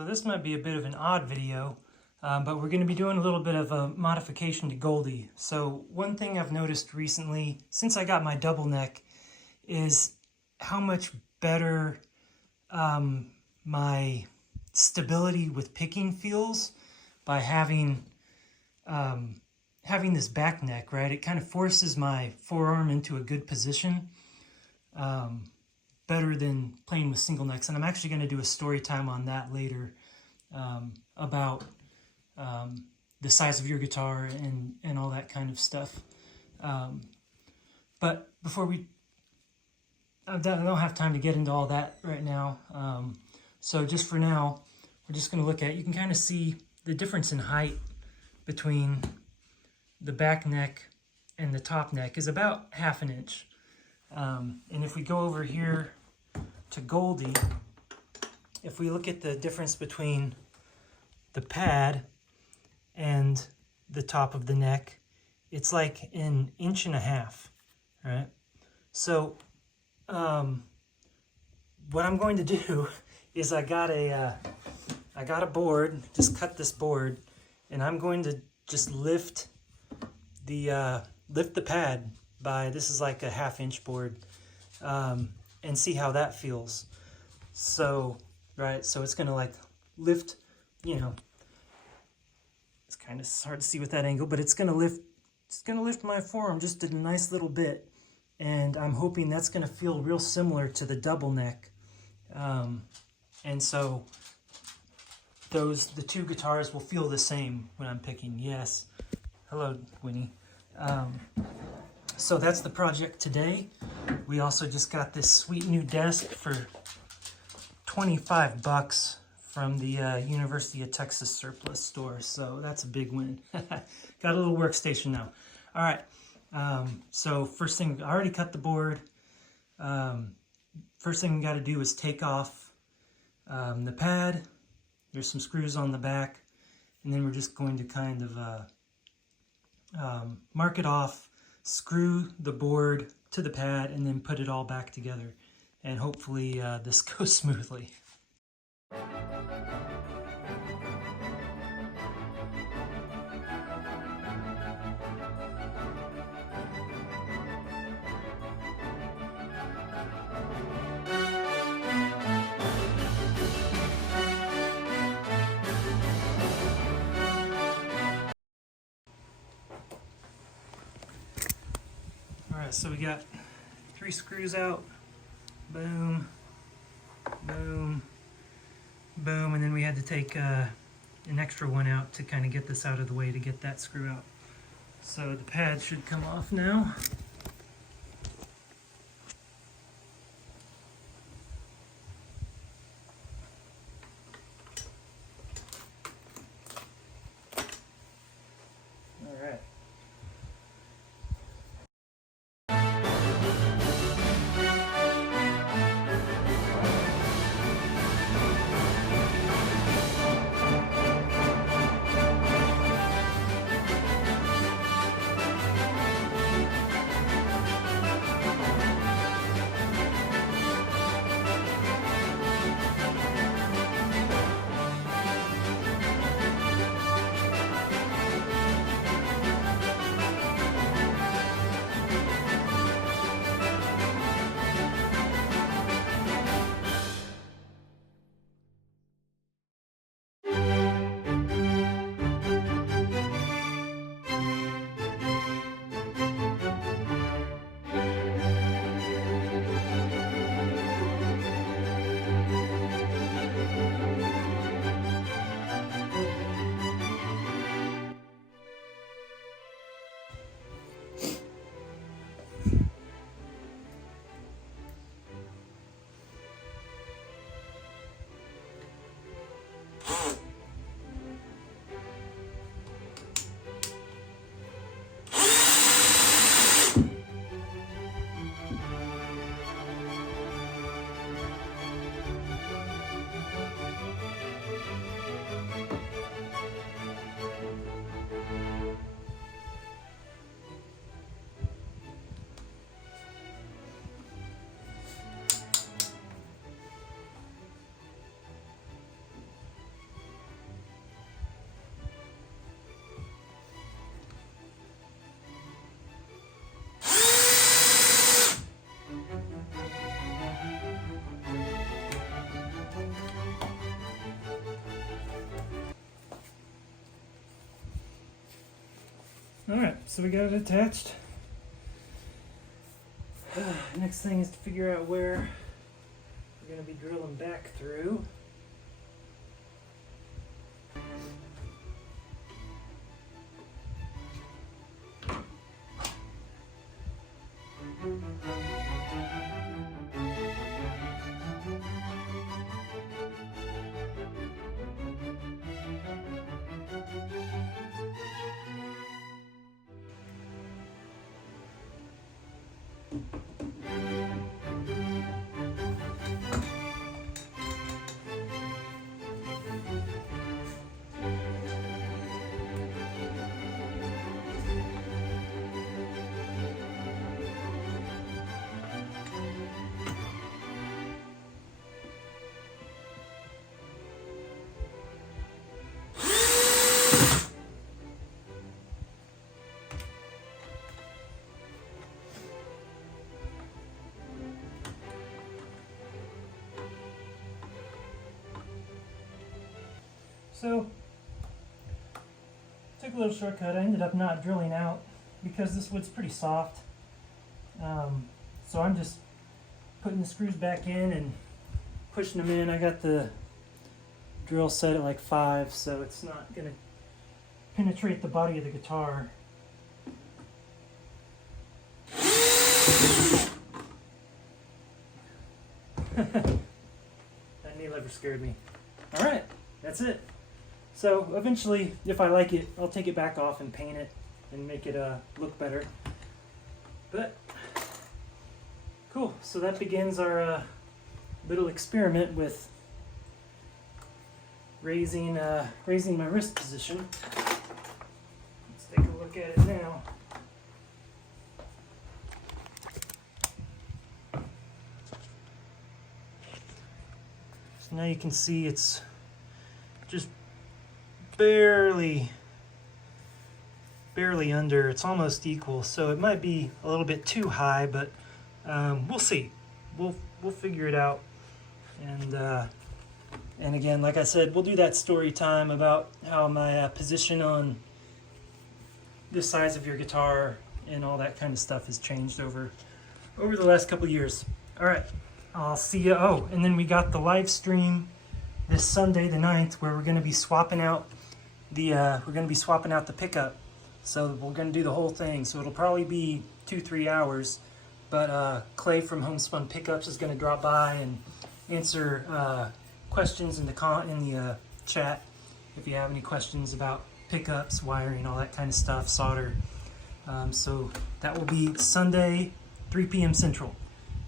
So this might be a bit of an odd video, but we're going to be doing a little bit of a modification to Goldie. So one thing I've noticed recently, since I got my double neck, is how much better my stability with picking feels by having this back neck, right? It kind of forces my forearm into a good position, better than playing with single necks. And I'm actually going to do a story time on that later, about the size of your guitar and all that kind of stuff. But before I don't have time to get into all that right now. So just for now, we're just going to look at, you can kind of see the difference in height between the back neck and the top neck is about 1/2 inch. And if we go over here to Goldie, if we look at the difference between the pad and the top of the neck, it's like 1.5 inches, right? So what I'm going to do is I got a board, just cut this board, and I'm going to just lift the pad by, this is like a 1/2 inch board, and see how that feels. So, right, so it's gonna like lift, you know, it's kind of hard to see with that angle, but it's gonna lift my forearm just a nice little bit, and I'm hoping that's gonna feel real similar to the double neck. And so the two guitars will feel the same when I'm picking. Yes, hello Winnie. So that's the project today. We also just got this sweet new desk for $25 from the University of Texas surplus store. So that's a big win. Got a little workstation now. All right. So first thing, I already cut the board. First thing we got to do is take off the pad. There's some screws on the back, and then we're just going to kind of mark it off, screw the board to the pad, and then put it all back together. And hopefully this goes smoothly. Alright, so we got 3 screws out, boom, boom, boom, and then we had to take an extra one out to kind of get this out of the way to get that screw out. So the pad should come off now. Alright. Alright, so we got it attached. Next thing is to figure out where we're going to be drilling back through. So, took a little shortcut. I ended up not drilling out because this wood's pretty soft. So I'm just putting the screws back in and pushing them in. I got the drill set at like 5, so it's not going to penetrate the body of the guitar. That knee lever scared me. Alright, that's it. So eventually, if I like it, I'll take it back off and paint it and make it look better. But cool. So that begins our little experiment with raising my wrist position. Let's take a look at it now. So now you can see it's just barely under. It's almost equal, so it might be a little bit too high, but we'll see. We'll figure it out. And again, like I said, we'll do that story time about how my position on the size of your guitar and all that kind of stuff has changed over the last couple of years. All right, I'll see you. Oh, and then we got the live stream this Sunday the 9th, where we're going to be swapping out the pickup. So we're going to do the whole thing. So it'll probably be 2-3 hours. But Clay from Homespun Pickups is going to drop by and answer questions in the chat. If you have any questions about pickups, wiring, all that kind of stuff, solder. So that will be Sunday, 3 p.m. Central.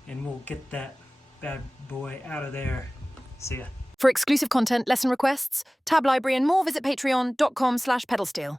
And we'll get that bad boy out of there. See ya. For exclusive content, lesson requests, tab library and more, visit patreon.com/pedalsteel.